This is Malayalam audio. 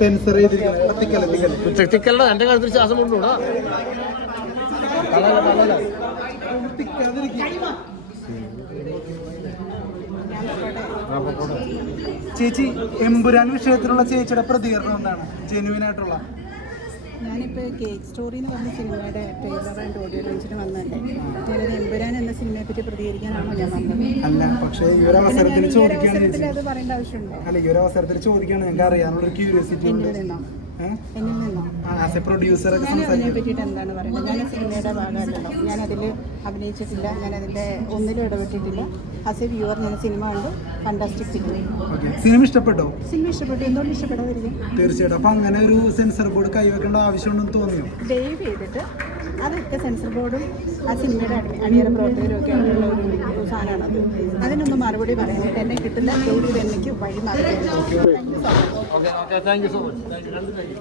സെൻസർ ചെയ്തിരിക്കുന്നത് എന്റെ കാര്യത്തിൽ ശ്വാസം കൊണ്ടുകൂടാ. ചേച്ചി, എമ്പുരാൻ വിഷയത്തിലുള്ള ചേച്ചിയുടെ പ്രതികരണം എന്താണ്? ജെന്യുവൻ ആയിട്ടുള്ള. ഞാനിപ്പോൾ കേക്ക് സ്റ്റോറി എന്ന് പറഞ്ഞ സിനിമയുടെ ട്രെയിലർ ആൻഡ് ഓഡിയോ ലോഞ്ചിന് വന്നതല്ലേ. ഞാനത് എമ്പുരാൻ എന്ന സിനിമയെ പറ്റി പ്രതികരിക്കാനാണോ ഞാൻ വന്നത്? അല്ല, പക്ഷേ ഈ ഒരു അവസരത്തിൽ ചോദിക്കുകയാണ്. അത് പറയേണ്ട ആവശ്യമുണ്ടോ? അല്ല, ഈ ഒരു അവസരത്തിൽ ചോദിക്കുകയാണ്. ഞങ്ങൾക്ക് അറിയാനുള്ളൊരു ക്യൂരിയോസിറ്റി ഉണ്ട്. എന്നിൽ നിന്നോ? ആസ് എ പ്രൊഡ്യൂസർ ഞാൻ അതിനെ പറ്റിയിട്ട് എന്താണ് പറയുന്നത്? ഞാൻ സിനിമയുടെ ഭാഗമല്ലല്ലോ. ഞാനതിൽ അഭിനയിച്ചിട്ടില്ല, ഞാനതിൻ്റെ ഒന്നിലും ഇടപെട്ടിട്ടില്ല. ആസ് എ വ്യൂവർ ഞാൻ സിനിമ കണ്ടു. Fantastic cinema. സിനിമ ഇഷ്ടപ്പെട്ടോ? സിനിമ ഇഷ്ടപ്പെട്ടു. എന്തുകൊണ്ട് ഇഷ്ടപ്പെടാതിരിക്കും? തീർച്ചയായിട്ടും. അപ്പം അങ്ങനെ ഒരു സെൻസർ ബോർഡ് കൈവെക്കേണ്ട ആവശ്യമുണ്ടെന്ന് തോന്നിയോ? ദയവ് ചെയ്തിട്ട് അതൊക്കെ സെൻസർ ബോർഡും ആ സിനിമയുടെ അണിയറ പ്രവർത്തകരും ഒക്കെ ഉള്ള ഒരു സാധനമാണത്. അതിനൊന്നും മറുപടി പറയാനായിട്ട് എന്നെ കിട്ടില്ല. ദയവ് എനിക്ക് വഴി മാറി. Thank you so much. Thank you.